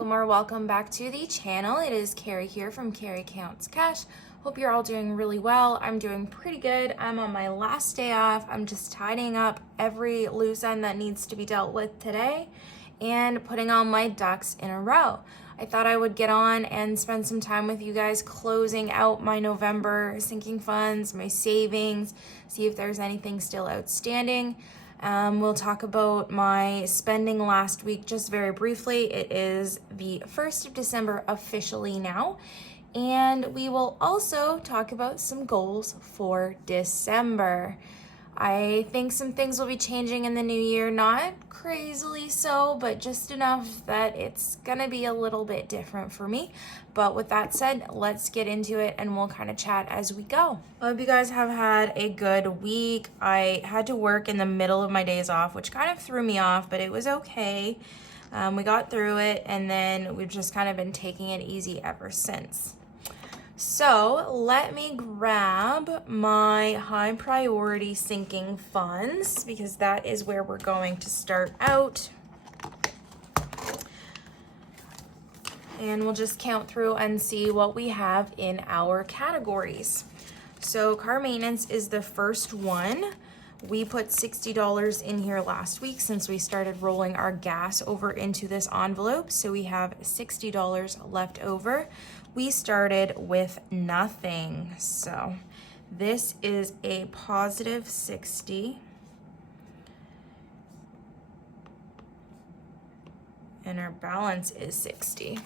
welcome back to the channel. It is Carrie here from Carrie Counts Cash. Hope you're all doing really well. I'm doing pretty good. I'm on my last day off. I'm just tidying up every loose end that needs to be dealt with today and putting all my ducks in a row. I thought I would get on and spend some time with you guys closing out my November sinking funds, my savings, see if there's anything still outstanding. We'll talk about my spending last week just very briefly. It is the 1st of December officially now. And we will also talk about some goals for December. I think some things will be changing in the new year, not crazily so, but just enough that it's gonna be a little bit different for me. But with that said, let's get into it and we'll kind of chat as we go. I hope you guys have had a good week. I had to work in the middle of my days off, which kind of threw me off, but it was okay. We got through it and then we've just kind of been taking it easy ever since. So let me grab my high priority sinking funds because that is where we're going to start out. And we'll just count through and see what we have in our categories. So car maintenance is the first one. We put $60 in here last week since we started rolling our gas over into this envelope. So we have $60 left over. We started with nothing. So this is a positive 60. And our balance is 60.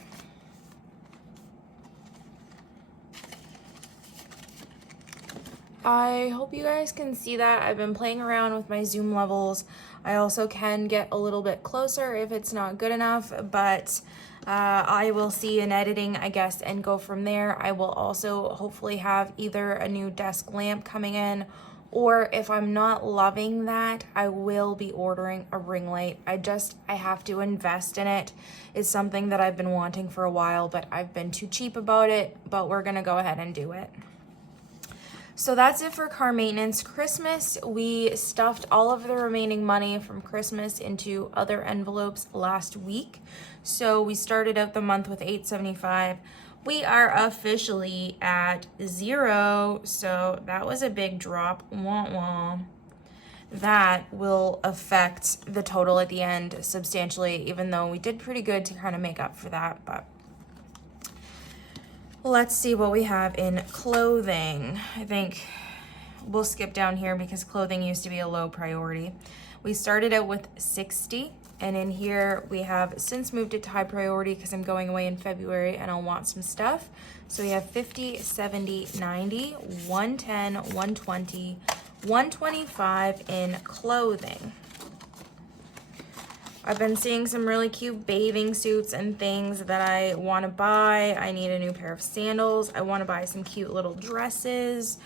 I hope you guys can see that. I've been playing around with my zoom levels. I also can get a little bit closer if it's not good enough, but I will see in editing, I guess, and go from there. I will also hopefully have either a new desk lamp coming in, or if I'm not loving that, I will be ordering a ring light. I have to invest in it. It's something that I've been wanting for a while, but I've been too cheap about it, but we're gonna go ahead and do it. So that's it for car maintenance. Christmas, we stuffed all of the remaining money from Christmas into other envelopes last week. So we started out the month with $875. We are officially at 0. So that was a big drop. Wah, wah. That will affect the total at the end substantially, even though we did pretty good to kind of make up for that. But let's see what we have in clothing. I think we'll skip down here because clothing used to be a low priority. We started out with 60, and in here we have since moved it to high priority because I'm going away in February and I'll want some stuff. So we have 50, 70, 90, 110, 120, 125 in clothing. I've been seeing some really cute bathing suits and things that I want to buy. I need a new pair of sandals. I want to buy some cute little dresses.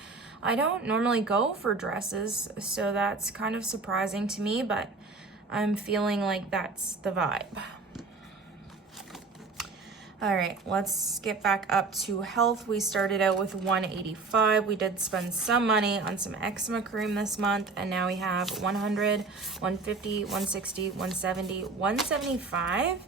I don't normally go for dresses, so that's kind of surprising to me, but I'm feeling like that's the vibe. All right, let's get back up to health. We started out with 185. We did spend some money on some eczema cream this month, and now we have 100, 150, 160, 170, 175,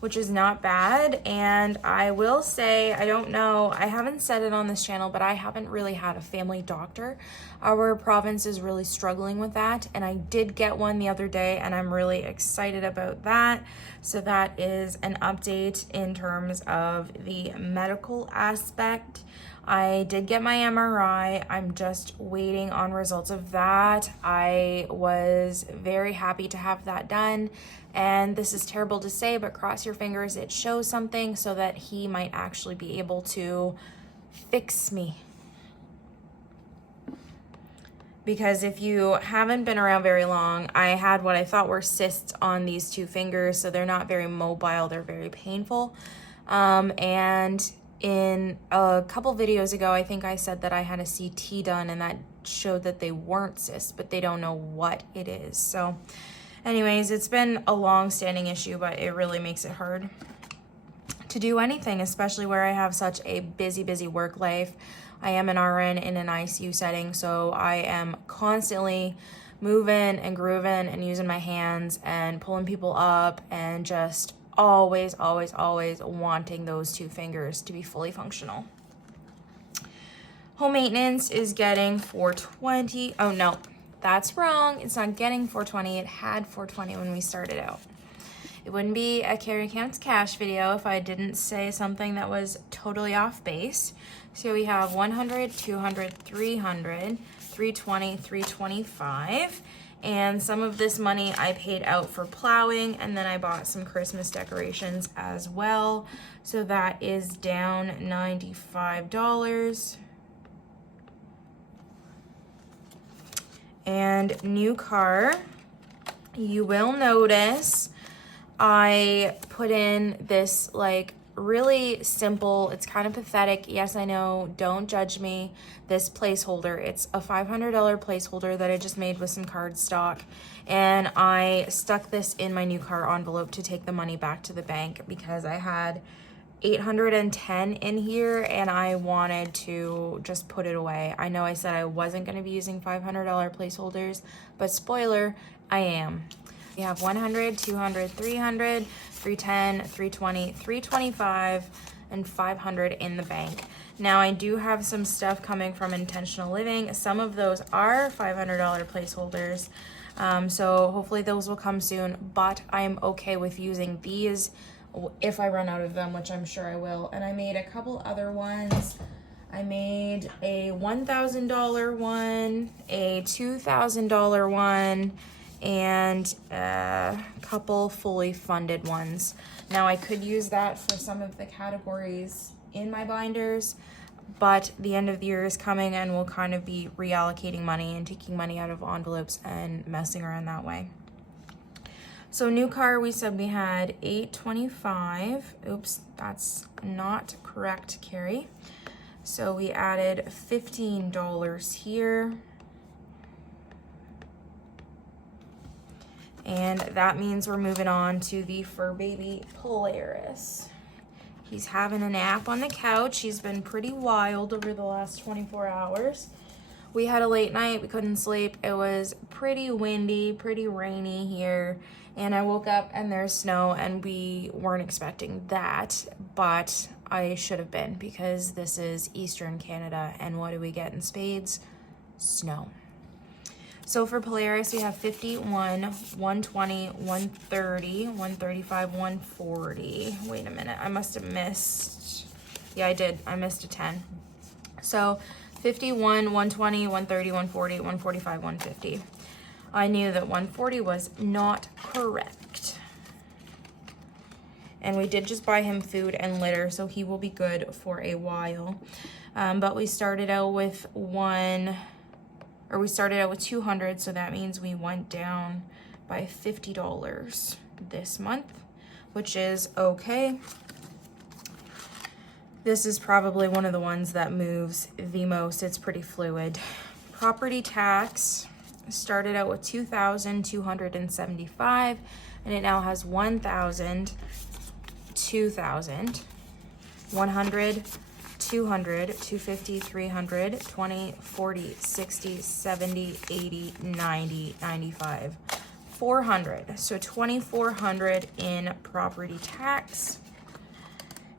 which is not bad. And I will say, I don't know, I haven't said it on this channel, but I haven't really had a family doctor. Our province is really struggling with that, and I did get one the other day, and I'm really excited about that. So that is an update in terms of the medical aspect. I did get my MRI. I'm just waiting on results of that. I was very happy to have that done. And this is terrible to say, but cross your fingers it shows something so that he might actually be able to fix me. Because if you haven't been around very long, I had what I thought were cysts on these two fingers, so they're not very mobile, they're very painful. And in a couple videos ago, I think I said that I had a CT done and that showed that they weren't cysts, but they don't know what it is. So anyways, it's been a long-standing issue, but it really makes it hard to do anything, especially where I have such a busy work life. I am an RN in an ICU setting, so I am constantly moving and grooving and using my hands and pulling people up and just always, always, always wanting those 2 fingers to be fully functional. Home maintenance is getting $420. Oh no, that's wrong. It's not getting $420. It had $420 when we started out. It wouldn't be a Carrie Counts Cash video if I didn't say something that was totally off base. So we have 100, 200, 300, 320, 325. And some of this money I paid out for plowing, and then I bought some Christmas decorations as well. So that is down $95. And new car, you will notice I put in this like really simple, it's kind of pathetic, yes I know, don't judge me, this placeholder. It's a $500 placeholder that I just made with some cardstock, and I stuck this in my new car envelope to take the money back to the bank because I had $810 in here and I wanted to just put it away. I know I said I wasn't going to be using $500 placeholders, but spoiler, I am. We have 100, 200, 300, 310, 320, 325, and 500 in the bank. Now I do have some stuff coming from Intentional Living. Some of those are $500 placeholders. So hopefully those will come soon, but I'm okay with using these if I run out of them, which I'm sure I will. And I made a couple other ones. I made a $1,000 one, a $2,000 one, and a couple fully funded ones. Now I could use that for some of the categories in my binders, but the end of the year is coming and we'll kind of be reallocating money and taking money out of envelopes and messing around that way. So new car, we said we had $825. Oops, that's not correct, Carrie. So we added $15 here. And that means we're moving on to the fur baby Polaris. He's having a nap on the couch. He's been pretty wild over the last 24 hours. We had a late night, we couldn't sleep. It was pretty windy, pretty rainy here. And I woke up and there's snow, and we weren't expecting that, but I should have been because this is Eastern Canada, and what do we get in spades? Snow. So for Polaris, we have 51, 120, 130, 135, 140. Wait a minute, I must have missed. Yeah, I did. I missed a 10. So 51, 120, 130, 140, 145, 150. I knew that 140 was not correct. And we did just buy him food and litter, so he will be good for a while. But we started out with 200, so that means we went down by $50 this month, which is okay. This is probably one of the ones that moves the most. It's pretty fluid. Property tax started out with $2,275, and it now has $1,000, $2,000, $100, $200, $250, $300, $20, $40, $60, $70, $80, $90, $95, $400. So $2,400 in property tax.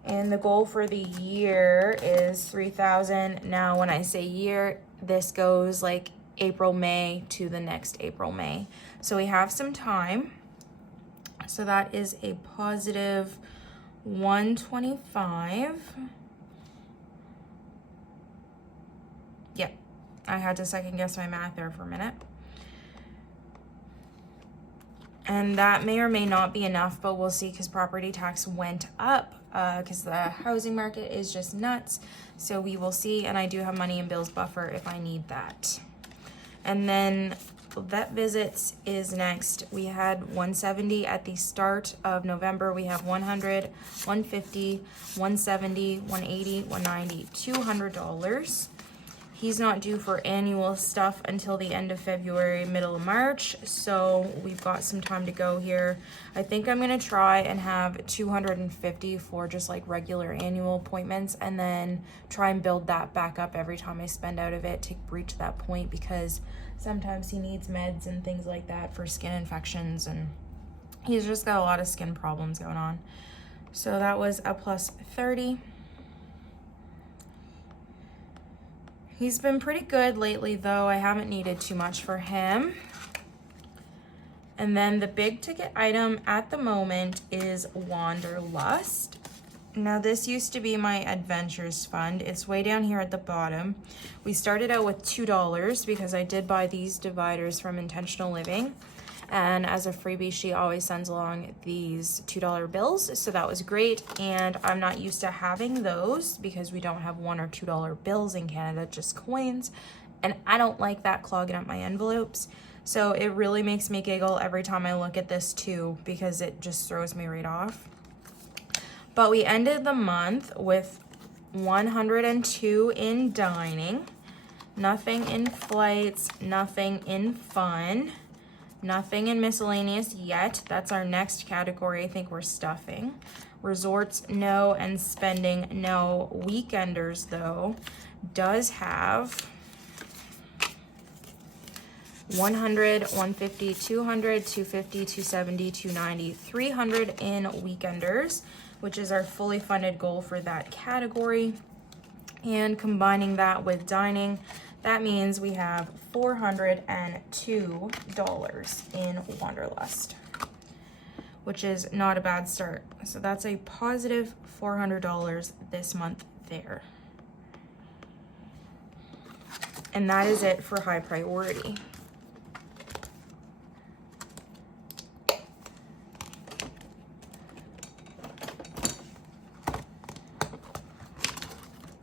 And the goal for the year is $3,000. Now, when I say year, this goes like April, May to the next April, May. So we have some time. So that is a positive 125. Yep, I had to second guess my math there for a minute. And that may or may not be enough, but we'll see, because property tax went up because the housing market is just nuts. So we will see, and I do have money in Bill's buffer if I need that. And then vet visits is next. We had 170 at the start of November. We have 100, 150, 170, 180, 190, $200. He's not due for annual stuff until the end of February, middle of March, so we've got some time to go here. I think I'm gonna try and have 250 for just like regular annual appointments, and then try and build that back up every time I spend out of it to reach that point, because sometimes he needs meds and things like that for skin infections and He's just got a lot of skin problems going on. So that was a plus 30. He's been pretty good lately though. I haven't needed too much for him. And then the big ticket item at the moment is Wanderlust. Now this used to be my Adventures Fund. It's way down here at the bottom. We started out with $2 because I did buy these dividers from Intentional Living. And as a freebie, she always sends along these $2 bills. So that was great. And I'm not used to having those because we don't have $1 or $2 bills in Canada, just coins. And I don't like that clogging up my envelopes. So it really makes me giggle every time I look at this too, because it just throws me right off. But we ended the month with 102 in dining, nothing in flights, nothing in fun, nothing in miscellaneous yet. That's our next category. I think we're stuffing. Resorts, no, and spending, no. Weekenders, though, does have 100, 150, 200, 250, 270, 290, 300 in weekenders, which is our fully funded goal for that category. And combining that with dining, that means we have $402 in Wanderlust, which is not a bad start. So that's a positive $400 this month there. And that is it for high priority.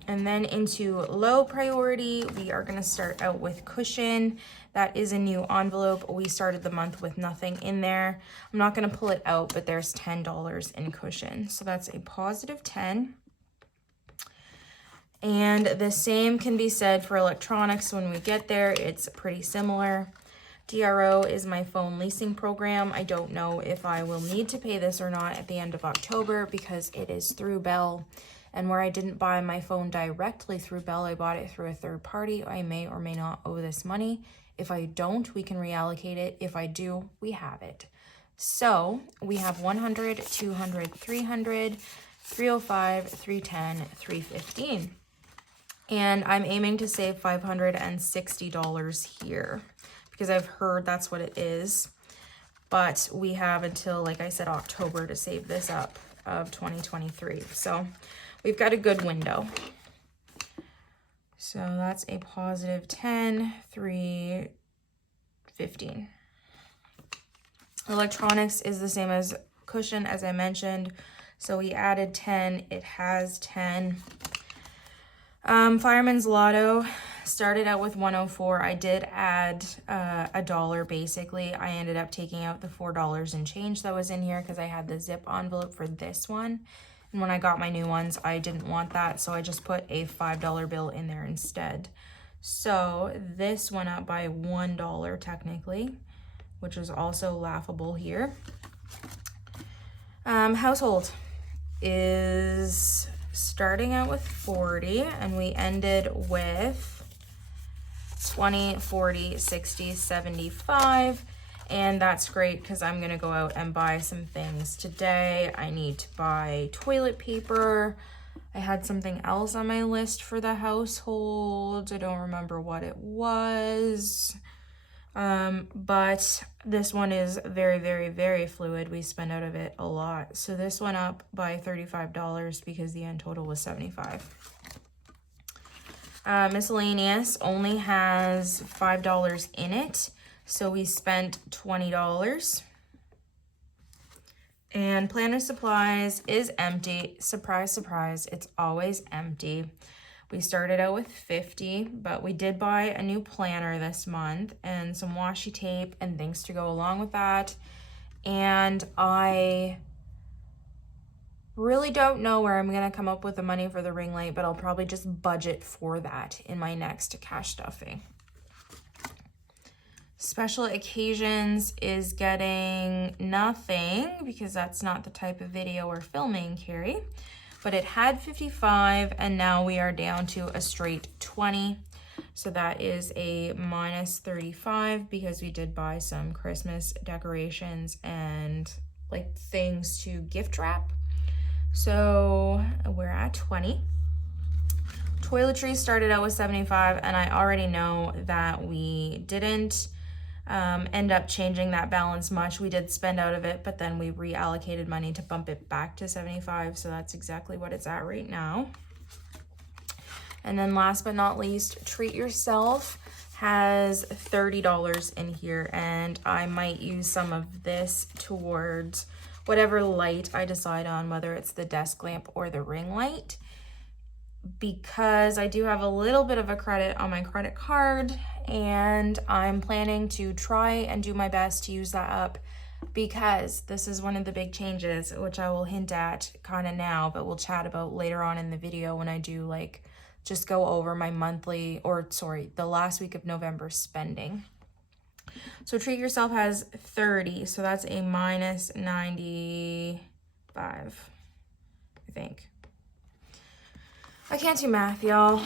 And then into low priority, we are gonna start out with cushion. That is a new envelope. We started the month with nothing in there. I'm not gonna pull it out, but there's $10 in cushion. So that's a positive 10. And the same can be said for electronics when we get there. It's pretty similar. DRO is my phone leasing program. I don't know if I will need to pay this or not at the end of October because it is through Bell. And where I didn't buy my phone directly through Bell, I bought it through a third party. I may or may not owe this money. If I don't, we can reallocate it. If I do, we have it. So we have 100, 200, 300, 305, 310, 315. And I'm aiming to save $560 here because I've heard that's what it is. But we have until, like I said, October to save this up of 2023. So we've got a good window. So that's a positive 10, 3, 15. Electronics is the same as cushion, as I mentioned. So we added 10, it has 10. Fireman's Lotto started out with 104. I did add $1 basically. I ended up taking out the $4 and change that was in here because I had the zip envelope for this one. And when I got my new ones, I didn't want that, so I just put a $5 bill in there instead. So this went up by $1 technically, which is also laughable here. Household is starting out with 40, and we ended with 20, 40, 60, 75. And that's great because I'm gonna go out and buy some things today. I need to buy toilet paper. I had something else on my list for the household. I don't remember what it was. But this one is very, very, very fluid. We spend out of it a lot. So this went up by $35 because the end total was $75. Miscellaneous only has $5 in it. So we spent $20. And planner supplies is empty. Surprise, surprise, it's always empty. We started out with 50, but we did buy a new planner this month and some washi tape and things to go along with that. And I really don't know where I'm gonna come up with the money for the ring light, but I'll probably just budget for that in my next cash stuffing. Special occasions is getting nothing because that's not the type of video we're filming, Carrie. But it had 55 and now we are down to a straight 20. So that is a minus 35 because we did buy some Christmas decorations and like things to gift wrap. So we're at 20. Toiletries started out with 75, and I already know that we didn't end up changing that balance much. We did spend out of it, but then we reallocated money to bump it back to 75, so that's exactly what it's at right now. And then last but not least, Treat Yourself has $30 in here, and I might use some of this towards whatever light I decide on, whether it's the desk lamp or the ring light, because I do have a little bit of a credit on my credit card, and I'm planning to try and do my best to use that up, because this is one of the big changes, which I will hint at kind of now, but we'll chat about later on in the video when I do like just go over my monthly, or sorry, the last week of November spending. So Treat Yourself has 30, so that's a minus 95, I think. I can't do math, y'all.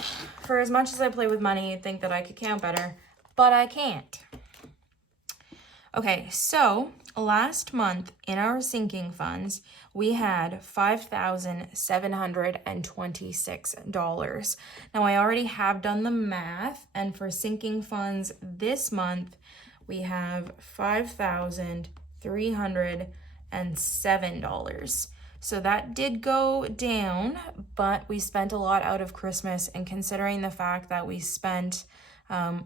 For as much as I play with money, you'd think that I could count better, but I can't. Okay, so last month in our sinking funds, we had $5,726. Now, I already have done the math, and for sinking funds this month, we have $5,307. So that did go down, but we spent a lot out of Christmas, and considering the fact that we spent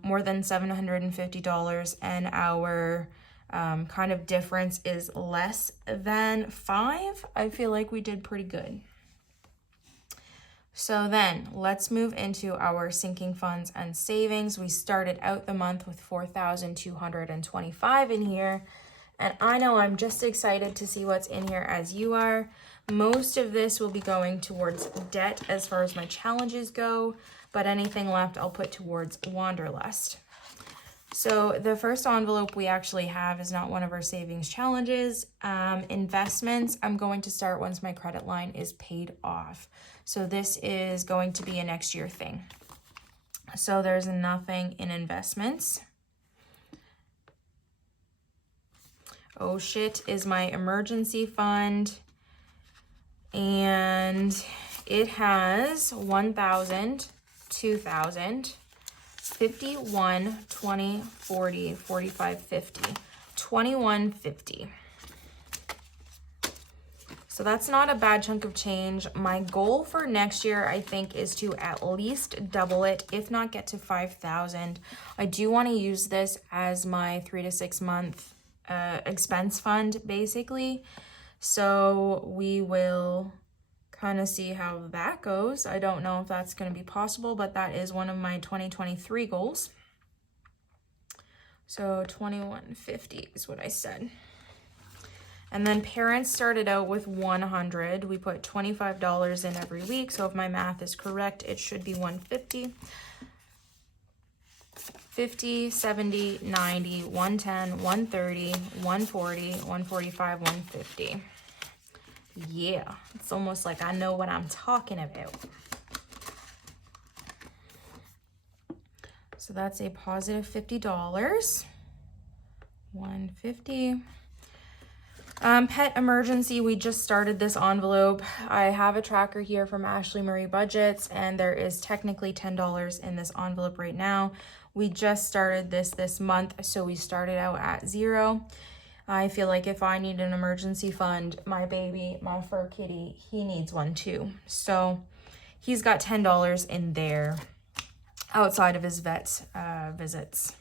more than $750 and our kind of difference is less than 5, I feel like we did pretty good. So then let's move into our sinking funds and savings. We started out the month with $4,225 in here. And I know I'm just excited to see what's in here as you are. Most of this will be going towards debt as far as my challenges go, but anything left I'll put towards Wanderlust. So the first envelope we actually have is not one of our savings challenges. Investments, I'm going to start once my credit line is paid off. So this is going to be a next year thing. So there's nothing in investments. Oh shit is my emergency fund, and it has 1,000, 2,000, 51, 20, 40, 45, 50, 2150. So that's not a bad chunk of change. My goal for next year, I think, is to at least double it, if not get to 5,000. I do want to use this as my 3 to 6 month expense fund, basically. So we will kind of see how that goes. I don't know if that's going to be possible, but that is one of my 2023 goals. So 2150 is what I said. And then parents started out with 100. We put $25 in every week. So if my math is correct, it should be 150. 50, 70, 90, 110, 130, 140, 145, 150. Yeah, it's almost like I know what I'm talking about. So that's a positive $50. 150. Pet emergency, we just started this envelope. I have a tracker here from Ashley Marie Budgets, and there is technically $10 in this envelope right now. We just started this month, so we started out at 0. I feel like if I need an emergency fund, my baby, my fur kitty, he needs one too. So he's got $10 in there outside of his vet visits.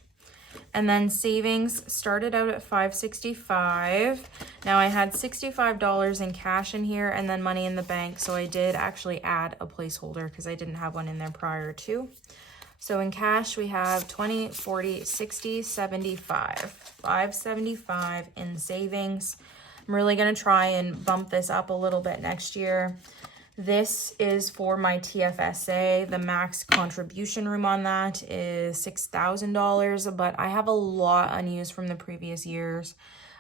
And then savings started out at $565. Now I had $65 in cash in here and then money in the bank. So I did actually add a placeholder because I didn't have one in there prior to. So in cash, we have 20, 40, 60, 75, 575 in savings. I'm really going to try and bump this up a little bit next year. This is for my TFSA. The max contribution room on that is $6,000, but I have a lot unused from the previous years.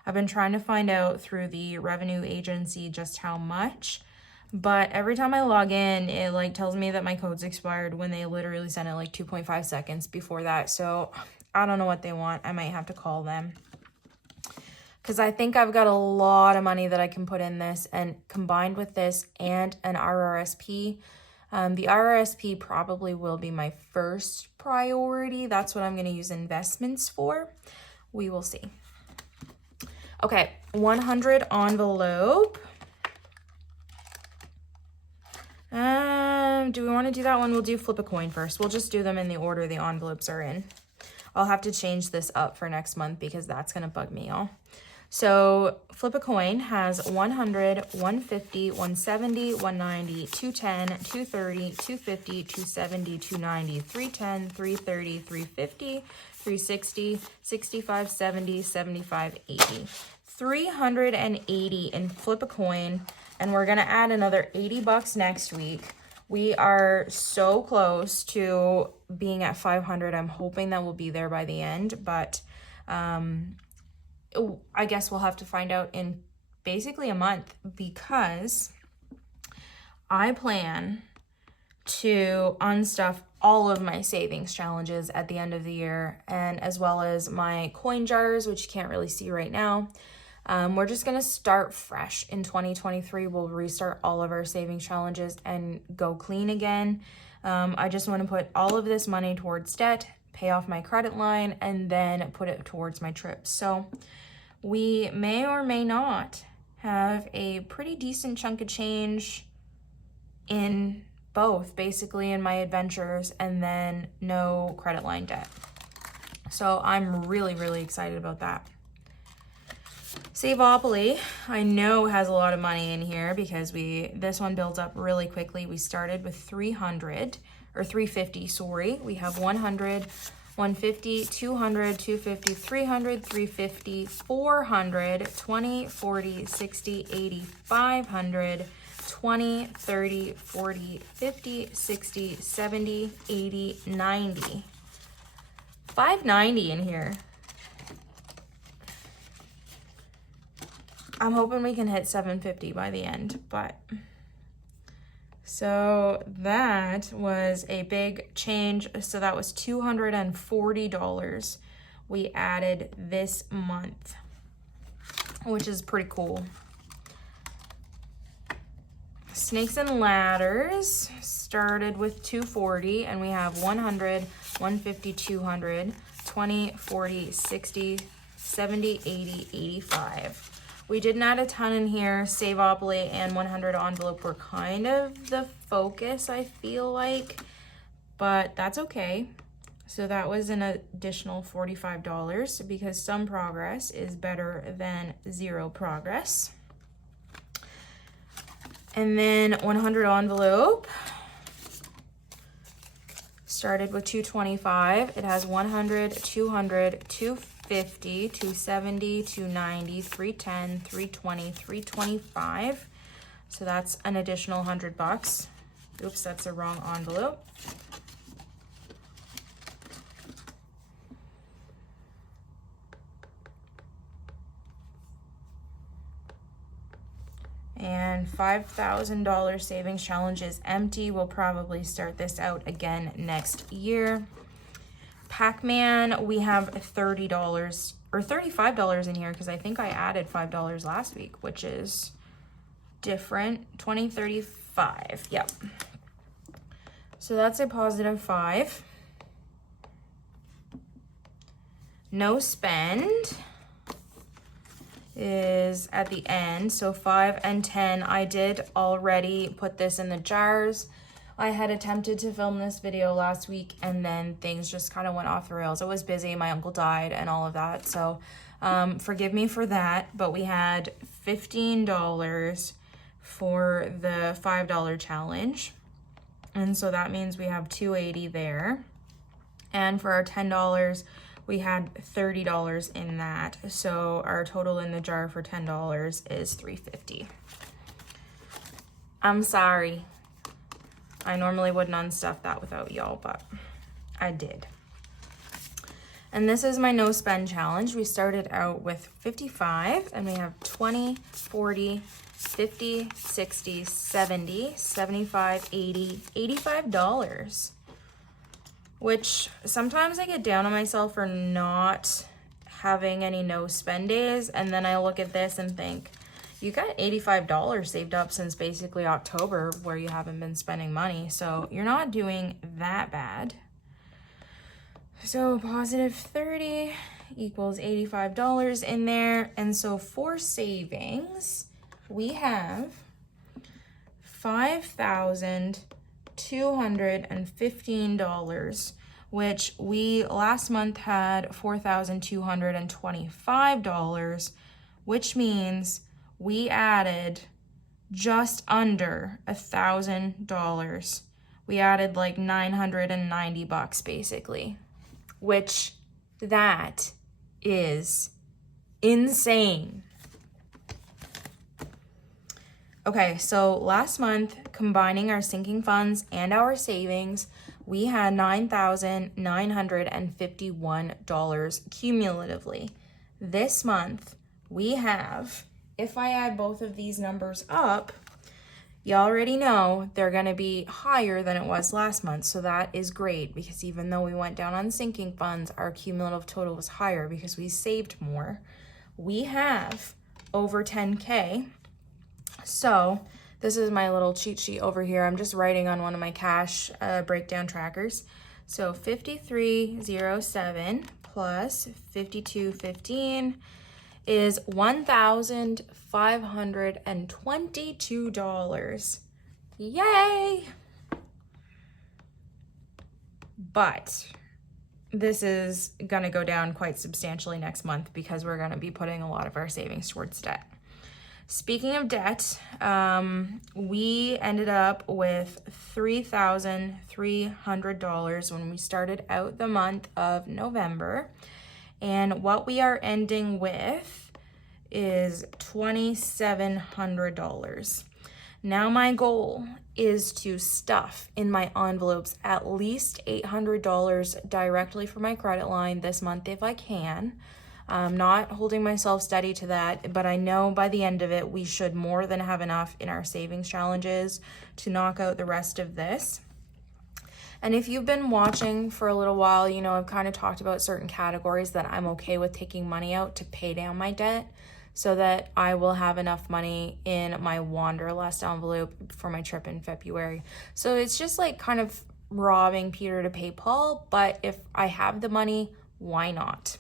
I've been trying to find out through the revenue agency just how much, but every time I log in, it like tells me that my code's expired when they literally sent it like 2.5 seconds before that. So I don't know what they want. I might have to call them. because I think I've got a lot of money that I can put in this, and combined with this and an RRSP, the RRSP probably will be my first priority. That's what I'm going to use investments for. We will see. Okay, 100 envelope. Do we want to do that one? We'll do flip a coin first. We'll just do them in the order the envelopes are in. I'll have to change this up for next month because that's going to bug me, y'all. So flip a coin has 100, 150, 170, 190, 210, 230, 250, 270, 290, 310, 330, 350, 360, 65, 70, 75, 80. 380 in flip a coin, and we're gonna add another 80 bucks next week. We are so close to being at 500. I'm hoping that we'll be there by the end, but I guess we'll have to find out in basically a month, because I plan to unstuff all of my savings challenges at the end of the year, and as well as my coin jars, which you can't really see right now. We're just going to start fresh in 2023. We'll restart all of our savings challenges and go clean again. I just want to put all of this money towards debt, pay off my credit line, and then put it towards my trips. So we may or may not have a pretty decent chunk of change in both, basically in my adventures, and then no credit line debt. So I'm really, really excited about that. Saveopoly, I know has a lot of money in here because this one builds up really quickly. We started with 300 or 350, sorry. We have 100, 150, 200, 250, 300, 350, 400, 20, 40, 60, 80, 500, 20, 30, 40, 50, 60, 70, 80, 90. 590 in here. I'm hoping we can hit 750 by the end, but so that was a big change. So that was $240 we added this month, which is pretty cool. Snakes and ladders started with 240, and we have 100, 150, 200, 20, 40, 60, 70, 80, 85. We didn't add a ton in here. Saveopoly and 100 envelope were kind of the focus, I feel like, but that's okay. So that was an additional $45 because some progress is better than zero progress. And then 100 envelope started with 225. It has 100, 200, 250, 270, 290, 310, 320, 325. So that's an additional 100 bucks. Oops, that's the wrong envelope. And $5,000 savings challenge is empty. We'll probably start this out again next year. Pac-Man, we have $30 or $35 in here because I think I added $5 last week, which is different. 20, 35. Yep. So that's a positive 5. No spend is at the end. So 5 and 10. I did already put this in the jars. I had attempted to film this video last week and then things just kind of went off the rails. I was busy, my uncle died and all of that. So forgive me for that, but we had $15 for the $5 challenge. And so that means we have $280 there. And for our $10, we had $30 in that. So our total in the jar for $10 is $350. I'm sorry. I normally wouldn't unstuff that without y'all, but I did. And this is my no spend challenge. We started out with 55 and we have 20, 40, 50, 60, 70, 75, 80, $85. Which sometimes I get down on myself for not having any no spend days. And then I look at this and think, you got $85 saved up since basically October where you haven't been spending money. So you're not doing that bad. So positive 30 equals $85 in there. And so for savings, we have $5,215, which we last month had $4,225, which means we added just under $1,000. We added like $990 basically, which that is insane. Okay, so last month, combining our sinking funds and our savings, we had $9,951 cumulatively. This month, we have, if I add both of these numbers up, you already know they're going to be higher than it was last month. So that is great because even though we went down on sinking funds, our cumulative total was higher because we saved more. We have over 10K. So this is my little cheat sheet over here. I'm just writing on one of my cash breakdown trackers. So 5307 plus 5215 is $1,522. Yay! But this is gonna go down quite substantially next month because we're gonna be putting a lot of our savings towards debt. Speaking of debt, we ended up with $3,300 when we started out the month of November. And what we are ending with is $2,700. Now my goal is to stuff in my envelopes at least $800 directly for my credit line this month if I can. I'm not holding myself steady to that, but I know by the end of it, we should more than have enough in our savings challenges to knock out the rest of this. And if you've been watching for a little while, you know, I've kind of talked about certain categories that I'm okay with taking money out to pay down my debt so that I will have enough money in my Wanderlust envelope for my trip in February. So it's just like kind of robbing Peter to pay Paul, but if I have the money, why not?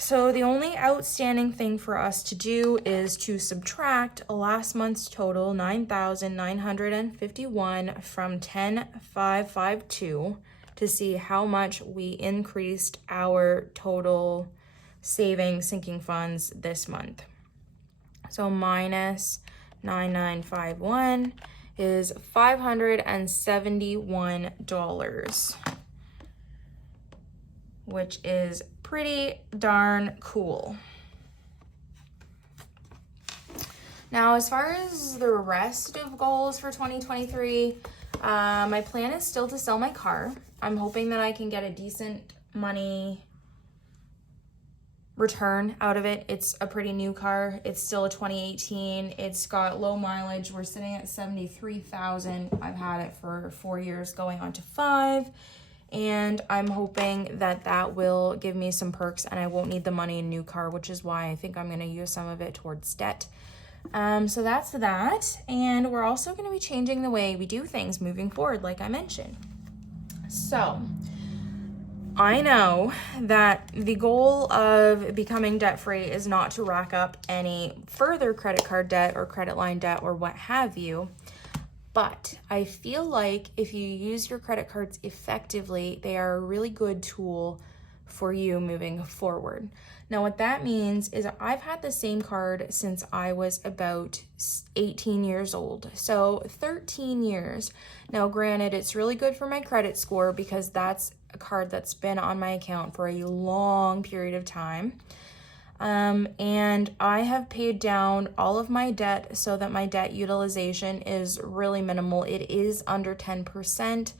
So the only outstanding thing for us to do is to subtract last month's total, $9,951, from 10,552 to see how much we increased our total savings sinking funds this month. So minus 9,951 is $571, which is pretty darn cool. Now, as far as the rest of goals for 2023, my plan is still to sell my car. I'm hoping that I can get a decent money return out of it. It's a pretty new car. It's still a 2018. It's got low mileage. We're sitting at 73,000. I've had it for 4 years going on to 5. And I'm hoping that that will give me some perks and I won't need the money in a new car, which is why I think I'm going to use some of it towards debt. So that's that. And we're also going to be changing the way we do things moving forward, like I mentioned. So I know that the goal of becoming debt-free is not to rack up any further credit card debt or credit line debt or what have you. But I feel like if you use your credit cards effectively, they are a really good tool for you moving forward. Now, what that means is I've had the same card since I was about 18 years old. So 13 years. Now, granted, it's really good for my credit score because that's a card that's been on my account for a long period of time. And I have paid down all of my debt so that my debt utilization is really minimal. It is under 10%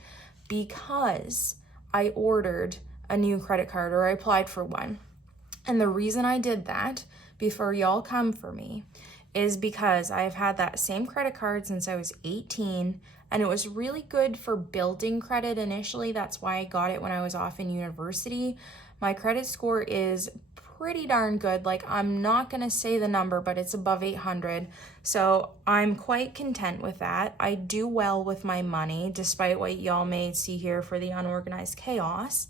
because I ordered a new credit card or I applied for one. And the reason I did that before y'all come for me is because I've had that same credit card since I was 18 and it was really good for building credit initially. That's why I got it when I was off in university. My credit score is pretty darn good. Like, I'm not gonna say the number, but it's above 800. So I'm quite content with that. I do well with my money, despite what y'all may see here for the unorganized chaos.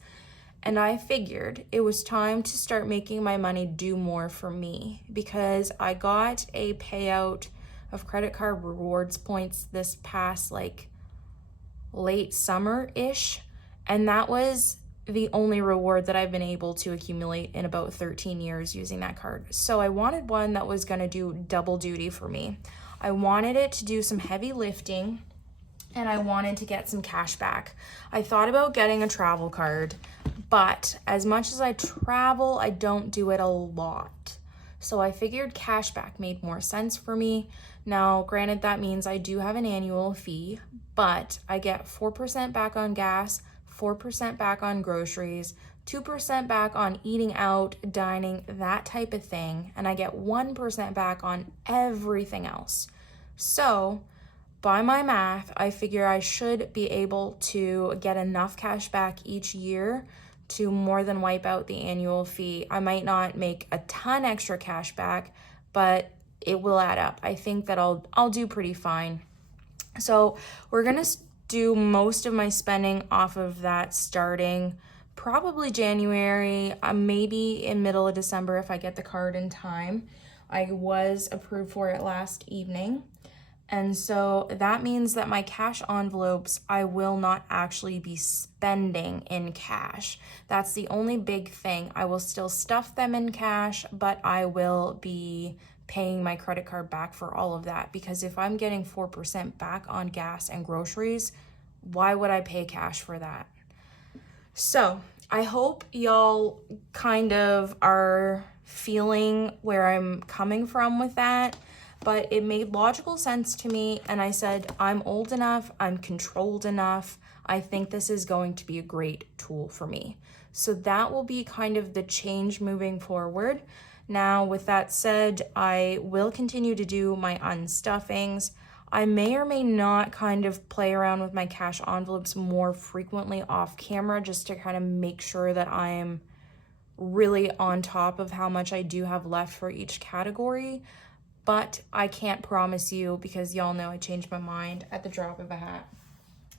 And I figured it was time to start making my money do more for me, because I got a payout of credit card rewards points this past like late summer-ish, and that was the only reward that I've been able to accumulate in about 13 years using that card. So I wanted one that was gonna do double duty for me. I wanted it to do some heavy lifting, and I wanted to get some cash back. I thought about getting a travel card, but as much as I travel, I don't do it a lot. So I figured cash back made more sense for me. Now, granted, that means I do have an annual fee, but I get 4% back on gas, 4% back on groceries, 2% back on eating out, dining, that type of thing, and I get 1% back on everything else. So by my math, I figure I should be able to get enough cash back each year to more than wipe out the annual fee. I might not make a ton extra cash back, but it will add up. I think that I'll do pretty fine. So we're gonna do most of my spending off of that starting probably January, maybe in middle of December if I get the card in time. I was approved for it last evening. And so that means that my cash envelopes, I will not actually be spending in cash. That's the only big thing. I will still stuff them in cash, but I will be paying my credit card back for all of that, because if I'm getting 4% back on gas and groceries, why would I pay cash for that? So I hope y'all kind of are feeling where I'm coming from with that, but it made logical sense to me, and I said, I'm old enough, I'm controlled enough, I think this is going to be a great tool for me. So that will be kind of the change moving forward. Now, with that said, I will continue to do my unstuffings. I may or may not kind of play around with my cash envelopes more frequently off camera, just to kind of make sure that I'm really on top of how much I do have left for each category. But I can't promise you, because y'all know I change my mind at the drop of a hat.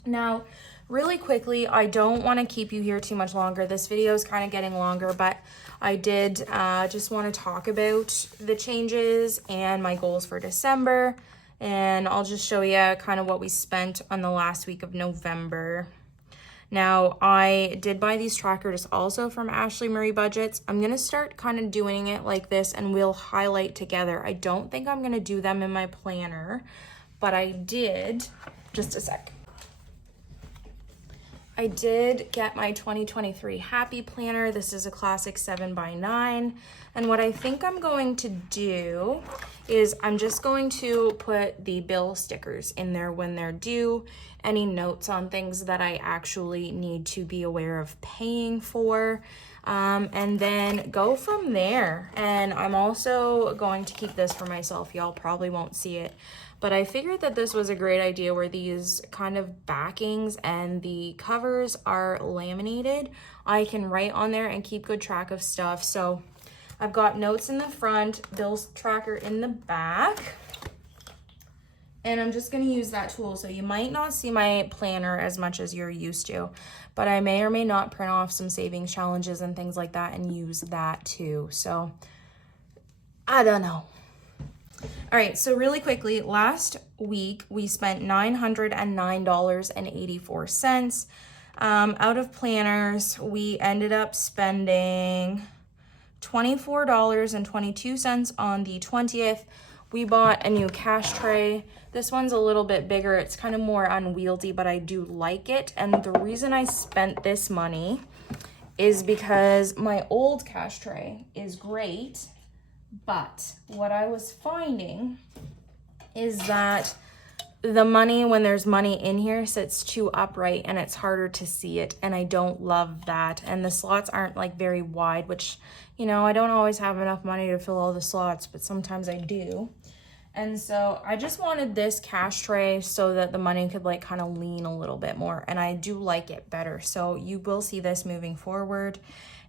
Now, really quickly, I don't want to keep you here too much longer. This video is kind of getting longer, but I did just want to talk about the changes and my goals for December. And I'll just show you kind of what we spent on the last week of November. Now, I did buy these trackers also from Ashley Marie Budgets. I'm going to start kind of doing it like this, and we'll highlight together. I don't think I'm going to do them in my planner, but I did, just a sec. I did get my 2023 Happy Planner. This is a classic 7x9. And what I think I'm going to do is I'm just going to put the bill stickers in there when they're due, any notes on things that I actually need to be aware of paying for, and then go from there. And I'm also going to keep this for myself. Y'all probably won't see it, but I figured that this was a great idea where these kind of backings and the covers are laminated. I can write on there and keep good track of stuff. So I've got notes in the front, bills tracker in the back, and I'm just gonna use that tool. So you might not see my planner as much as you're used to, but I may or may not print off some savings challenges and things like that and use that too. So I don't know. All right, so really quickly, last week we spent $909.84. Out of planners, we ended up spending $24.22 on the 20th. We bought a new cash tray. This one's a little bit bigger. It's kind of more unwieldy, but I do like it. And the reason I spent this money is because my old cash tray is great, but what I was finding is that the money, when there's money in here, sits too upright and it's harder to see it, and I don't love that. And the slots aren't like very wide, which, you know, I don't always have enough money to fill all the slots, but sometimes I do. And so I just wanted this cash tray so that the money could like kind of lean a little bit more, and I do like it better. So you will see this moving forward.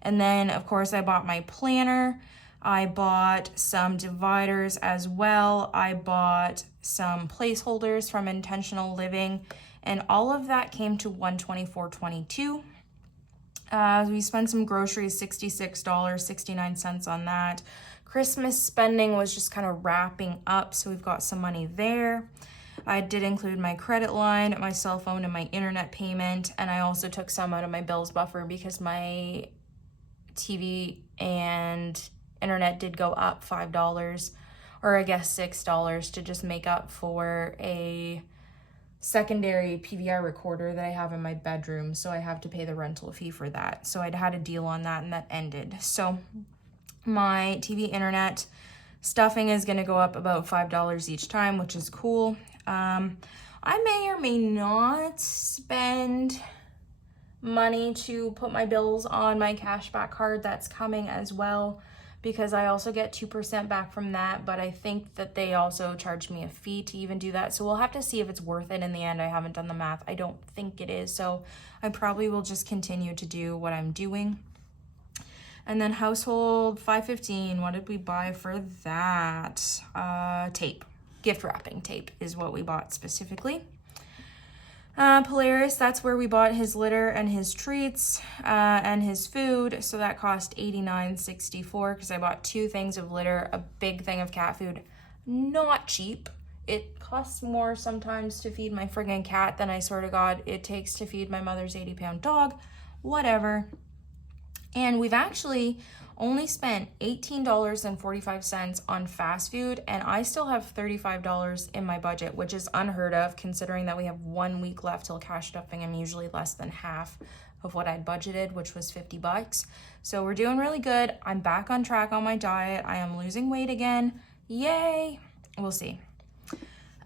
And then of course I bought my planner. I bought some dividers as well. I bought some placeholders from Intentional Living, and all of that came to $124.22. We spent some groceries, $66.69 on that. Christmas spending was just kind of wrapping up, so we've got some money there. I did include my credit line, my cell phone, and my internet payment, and I also took some out of my bills buffer because my TV and internet did go up $5, or I guess $6, to just make up for a secondary PVR recorder that I have in my bedroom, so I have to pay the rental fee for that. So I'd had a deal on that, and that ended. So my TV internet stuffing is going to go up about $5 each time, which is cool. I may or may not spend money to put my bills on my cashback card. That's coming as well, because I also get 2% back from that, but I think that they also charge me a fee to even do that. So we'll have to see if it's worth it in the end. I haven't done the math. I don't think it is. So I probably will just continue to do what I'm doing. And then household $5.15. What did we buy for that? Tape. Gift wrapping tape is what we bought specifically. Polaris, that's where we bought his litter and his treats and his food. So that cost $89.64 because I bought 2 things of litter, a big thing of cat food. Not cheap. It costs more sometimes to feed my friggin' cat than I swear to God it takes to feed my mother's 80-pound dog. Whatever. And we've actually only spent $18.45 on fast food, and I still have $35 in my budget, which is unheard of considering that we have 1 week left till cash stuffing. I'm usually less than half of what I'd budgeted, which was $50. So we're doing really good. I'm back on track on my diet. I am losing weight again. Yay! We'll see.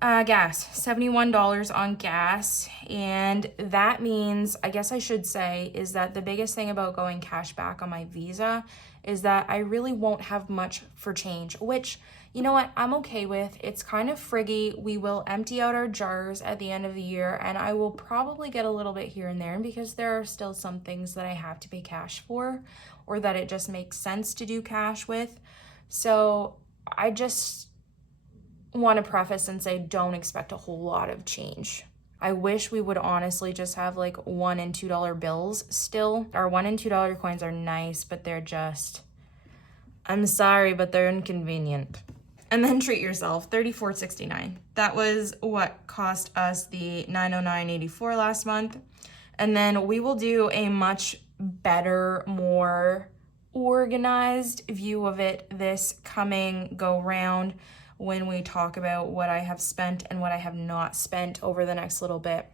Gas, $71 on gas, and that means, I guess I should say, is that the biggest thing about going cash back on my Visa is that I really won't have much for change, which, you know what, I'm okay with. It's kind of friggy. We will empty out our jars at the end of the year, and I will probably get a little bit here and there because there are still some things that I have to pay cash for, or that it just makes sense to do cash with. So I just want to preface and say don't expect a whole lot of change. I wish we would honestly just have like $1 and $2 bills still. Our $1 and $2 coins are nice, but they're just, I'm sorry, but they're inconvenient. And then treat yourself, $34.69. That was what cost us the $909.84 last month. And then we will do a much better, more organized view of it this coming go round, when we talk about what I have spent and what I have not spent over the next little bit.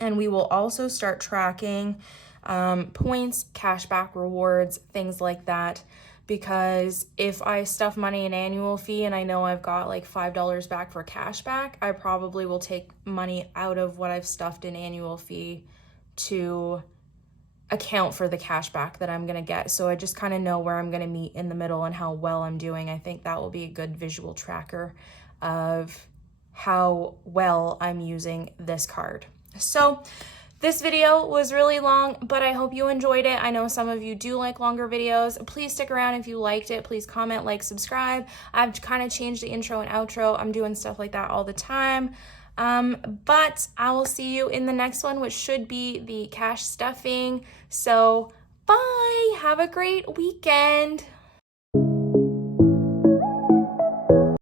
And we will also start tracking points, cashback, rewards, things like that, because if I stuff money in annual fee and I know I've got like $5 back for cashback, I probably will take money out of what I've stuffed in annual fee to account for the cash back that I'm going to get. So I just kind of know where I'm going to meet in the middle and how well I'm doing. I think that will be a good visual tracker of how well I'm using this card. So this video was really long, but I hope you enjoyed it. I know some of you do like longer videos. Please stick around if you liked it. Please comment, like, subscribe. I've kind of changed the intro and outro. I'm doing stuff like that all the time. But I will see you in the next one, which should be the cash stuffing. So bye, have a great weekend.